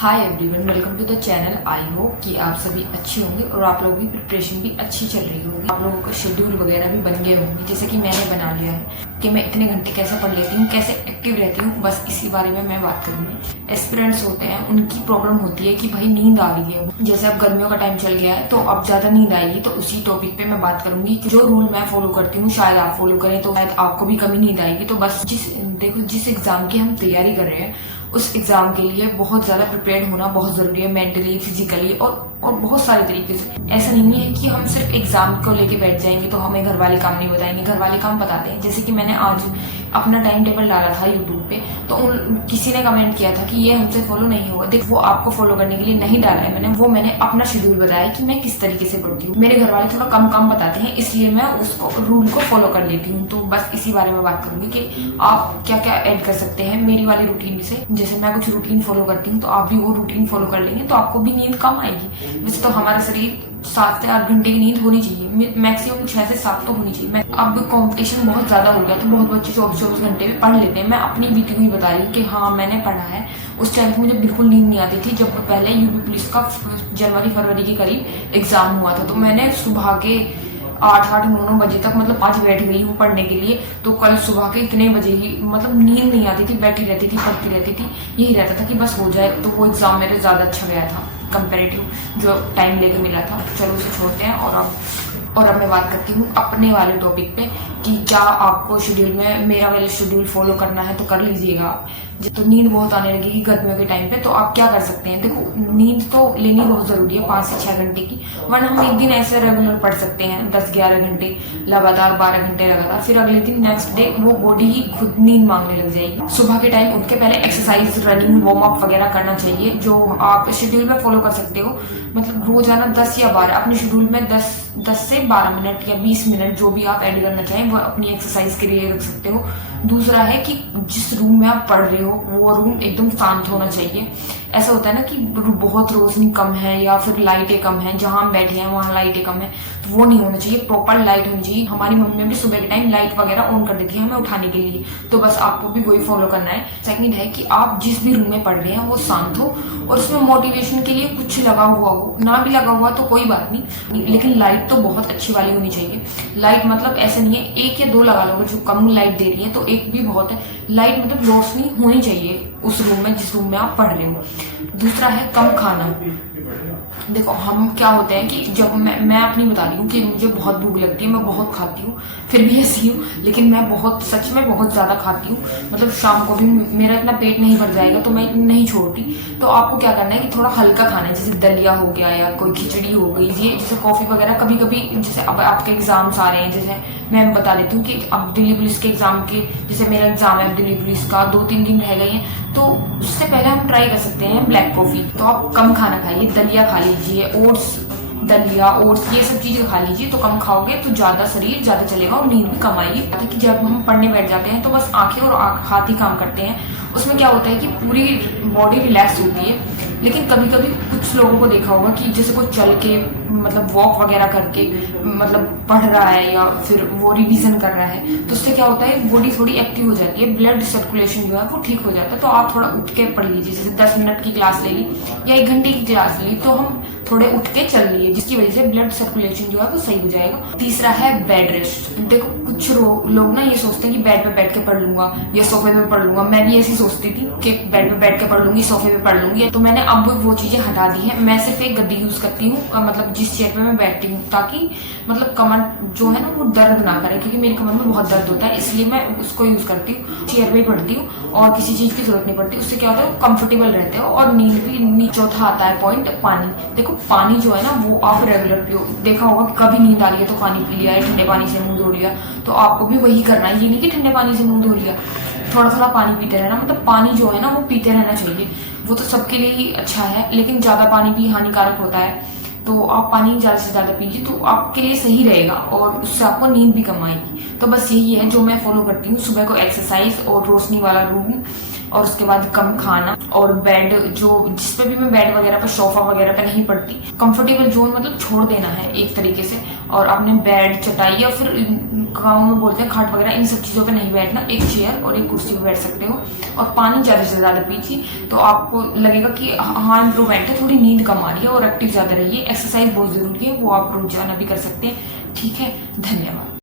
Hi everyone, welcome to the channel. I hope कि आप सभी अच्छे होंगे और आप लोगों की प्रिपरेशन भी अच्छी चल रही होगी। आप लोगों का शेड्यूल वगैरह भी बन गए होंगे, जैसे कि मैंने बना लिया है कि मैं इतने घंटे कैसे पढ़ लेती हूँ, कैसे एक्टिव रहती हूँ। बस इसी बारे में मैं बात करूँगी। एस्पिरेंट्स होते हैं, उनकी प्रॉब्लम होती है कि भाई नींद आ रही है। जैसे अब गर्मियों का टाइम चल गया है तो अब ज्यादा नींद आएगी, तो उसी टॉपिक पे मैं बात करूंगी कि जो रूल मैं फॉलो करती हूँ शायद आप फॉलो करें तो शायद आपको भी कभी नींद आएगी। तो बस जिस एग्जाम की हम तैयारी कर रहे हैं उस एग्जाम के लिए बहुत ज्यादा प्रिपेयर्ड होना बहुत जरूरी है, मेंटली, फिजिकली और बहुत सारे तरीके से। ऐसा नहीं है कि हम सिर्फ एग्जाम को लेके बैठ जाएंगे तो हमें घर वाले काम नहीं बताएंगे। घर वाले काम बताते हैं। जैसे कि मैंने आज अपना टाइम टेबल डाला था यूट्यूब पे, तो किसी ने कमेंट किया था कि ये हमसे फॉलो नहीं होगा। देख, वो आपको फॉलो करने के लिए नहीं डाला है मैंने अपना शेड्यूल बताया कि मैं किस तरीके से पढ़ती हूँ। मेरे घर वाले थोड़ा कम काम बताते हैं, इसलिए मैं उसको रूल को फॉलो कर लेती हूँ। तो बस इसी बारे में बात करूंगी कि आप क्या क्या ऐड कर सकते हैं मेरी वाली रूटीन से। जैसे मैं कुछ रूटीन फॉलो करती हूँ तो आप भी वो रूटीन फॉलो कर लेंगे तो आपको भी नींद कम आएगी। वैसे तो हमारा शरीर 7 से 8 घंटे की नींद होनी चाहिए, मैक्सिमम 6 से 7 तो होनी चाहिए। अब कंपटीशन बहुत ज्यादा हो गया तो बहुत बच्चे 24 घंटे में पढ़ लेते हैं। मैं अपनी बीती हुई बता रही हूँ कि हाँ, मैंने पढ़ा है। उस टाइम मुझे बिल्कुल नींद नहीं आती थी। जब पहले यूपी पुलिस का जनवरी फरवरी के करीब एग्जाम हुआ था तो मैंने सुबह के 8-9 बजे तक, मतलब आज बैठ गई हूँ पढ़ने के लिए, तो कल सुबह के इतने बजे ही मतलब नींद नहीं आती थी, बैठी रहती थी, पढ़ती रहती थी। यही रहता था कि बस हो जाए। तो वो एग्जाम मेरे ज्यादा अच्छा गया था कंपेरेटिव जो टाइम लेकर मिला था। चलो उसे छोड़ते हैं और अब मैं बात करती हूँ अपने वाले टॉपिक पे कि क्या आपको शेड्यूल में मेरा वाला शेड्यूल फॉलो करना है तो कर लीजिएगा आप। तो नींद बहुत आने लगेगी गर्मियों के टाइम पे, तो आप क्या कर सकते हैं। देखो, नींद तो लेनी बहुत जरूरी है 5 से 6 घंटे की, वरना हम एक दिन ऐसे रेगुलर पढ़ सकते हैं 10-11 घंटे लगातार, 12 घंटे लगातार। फिर अगले दिन नेक्स्ट डे वो बॉडी ही खुद नींद मांगने लग जाएगी। सुबह के टाइम उठ के पहले एक्सरसाइज, रनिंग, वार्म अप वगैरह करना चाहिए, जो आप शेड्यूल में फॉलो कर सकते हो। मतलब रोजाना 10 या 12 अपने शेड्यूल में 10 से 12 मिनट या 20 मिनट जो भी आप ऐड करना चाहें वो अपनी एक्सरसाइज के लिए रख सकते हो। दूसरा है कि जिस रूम में आप पढ़ रहे हो वो रूम एकदम शांत होना चाहिए। ऐसा होता है ना कि बहुत रोशनी कम है या फिर लाइटें कम है, जहां हम बैठे हैं वहां लाइटें कम है, तो वो नहीं होना चाहिए। प्रॉपर लाइट होनी चाहिए। हमारी मम्मी भी सुबह के टाइम लाइट वगैरह ऑन कर देती है हमें उठाने के लिए, तो बस आपको भी वही फॉलो करना है। सेकंड है कि आप जिस भी रूम में पढ़ रहे हैं वो शांत हो और उसमें मोटिवेशन के लिए कुछ लगा हुआ हो। ना भी लगा हुआ तो कोई बात नहीं, लेकिन लाइट तो बहुत अच्छी वाली होनी चाहिए। लाइट मतलब ऐसे नहीं है 1 या 2 लगा लो, जो कम लाइट दे रही है तो 1 भी बहुत है। लाइट मतलब रोशनी होनी चाहिए उस रूम में जिस रूम में आप पढ़ रहे हो। दूसरा है कम खाना। देखो, हम क्या होते हैं कि जब मैं अपनी बता रही हूँ कि मुझे बहुत भूख लगती है, मैं बहुत खाती हूँ, फिर भी ऐसी हूँ, लेकिन मैं बहुत, सच में बहुत ज्यादा खाती हूँ। मतलब शाम को भी मेरा इतना पेट नहीं भर जाएगा तो मैं नहीं छोड़ती। तो आपको क्या करना है कि थोड़ा हल्का खाना है, जैसे दलिया हो गया या कोई खिचड़ी हो गई, ये जैसे कॉफी वगैरह। कभी कभी जैसे अब आपके एग्जाम्स आ रहे हैं, जैसे मैं बता देती हूँ कि अब दिल्ली पुलिस के एग्जाम के, जैसे मेरा एग्जाम है दिल्ली पुलिस का, 2-3 दिन रह गए हैं, तो उससे पहले हम ट्राई कर सकते हैं ब्लैक कॉफी। तो आप कम खाना खाइए, दलिया खा लीजिए, ओट्स, दलिया, ओट्स, ये सब चीजें खा लीजिए। तो कम खाओगे तो ज्यादा शरीर ज्यादा चलेगा और नींद भी कम आएगी। कि जब हम पढ़ने बैठ जाते हैं तो बस आंखें और हाथ ही काम करते हैं। उसमें क्या होता है कि पूरी बॉडी रिलैक्स होती है। लेकिन कभी कभी कुछ लोगों को देखा होगा कि जैसे कोई चल के, मतलब वॉक वगैरह करके, मतलब पढ़ रहा है या फिर वो रिवीजन कर रहा है, तो उससे क्या होता है बॉडी थोड़ी एक्टिव हो जाती है, ब्लड सर्कुलेशन जो है वो ठीक हो जाता है। तो आप थोड़ा उठ के पढ़ लीजिए। जैसे 10 मिनट की क्लास ले ली या 1 घंटे की क्लास ले ली तो हम थोड़े उठ के चल लिए, जिसकी वजह से ब्लड सर्कुलेशन जो है वो सही हो जाएगा। तीसरा है बेड रेस्ट। देखो, कुछ लोग ना ये सोचते हैं कि बेड पे बैठ के पढ़ लूंगा या सोफे पे पढ़ लूंगा। मैं भी ऐसी सोचती थी कि बेड पे बैठ के पढ़ लूंगी, सोफे पे पढ़ लूंगी। तो मैंने अब वो चीजें हटा दी है। मैं सिर्फ एक गद्दी यूज करती हूँ, मतलब जिस चेयर पे मैं बैठती हूँ, ताकि मतलब कमर जो है ना वो दर्द ना करे, क्योंकि मेरी कमर में बहुत दर्द होता है, इसलिए मैं उसको यूज करती हूँ। चेयर पे ही पढ़ती हूँ और किसी चीज की जरूरत नहीं पड़ती। उससे क्या होता है कंफर्टेबल रहते हो और नींद भी। चौथा आता है पॉइंट, पानी। देखो, पानी जो है ना वो आप रेगुलर पियो। देखा होगा कि कभी नींद आ रही है तो पानी पी लिया, ठंडे पानी से मुंह धो लिया, तो आपको भी वही करना है। ये नहीं कि ठंडे पानी से मुंह धो लिया, थोड़ा थोड़ा पानी पीते रहना। मतलब पानी जो है ना वो पीते रहना चाहिए। वो तो सबके लिए ही अच्छा है, लेकिन ज्यादा पानी भी हानिकारक होता है। तो आप पानी ज्यादा से ज्यादा पीजिए तो आपके लिए सही रहेगा और उससे आपको नींद भी कम आएगी। तो बस यही है जो मैं फॉलो करती हूँ। सुबह को एक्सरसाइज और रोशनी वाला रूम, और उसके बाद कम खाना, और बेड जो जिस पे भी मैं बेड वगैरह पे, सोफा वगैरह पे नहीं पड़ती, कंफर्टेबल जोन मतलब छोड़ देना है एक तरीके से। और आपने बेड, चटाई या फिर गाँव में बोलते हैं खाट वगैरह, इन सब चीज़ों पे नहीं बैठना। एक चेयर और एक कुर्सी पे बैठ सकते हो। और पानी ज़्यादा से ज़्यादा पीजिए, तो आपको लगेगा कि हाँ इम्प्रूवमेंट है, थोड़ी नींद कम आ रही है, और एक्टिव ज़्यादा रहिए। एक्सरसाइज बहुत ज़रूरी है, वो आप रोजाना भी कर सकते हैं। ठीक है, धन्यवाद।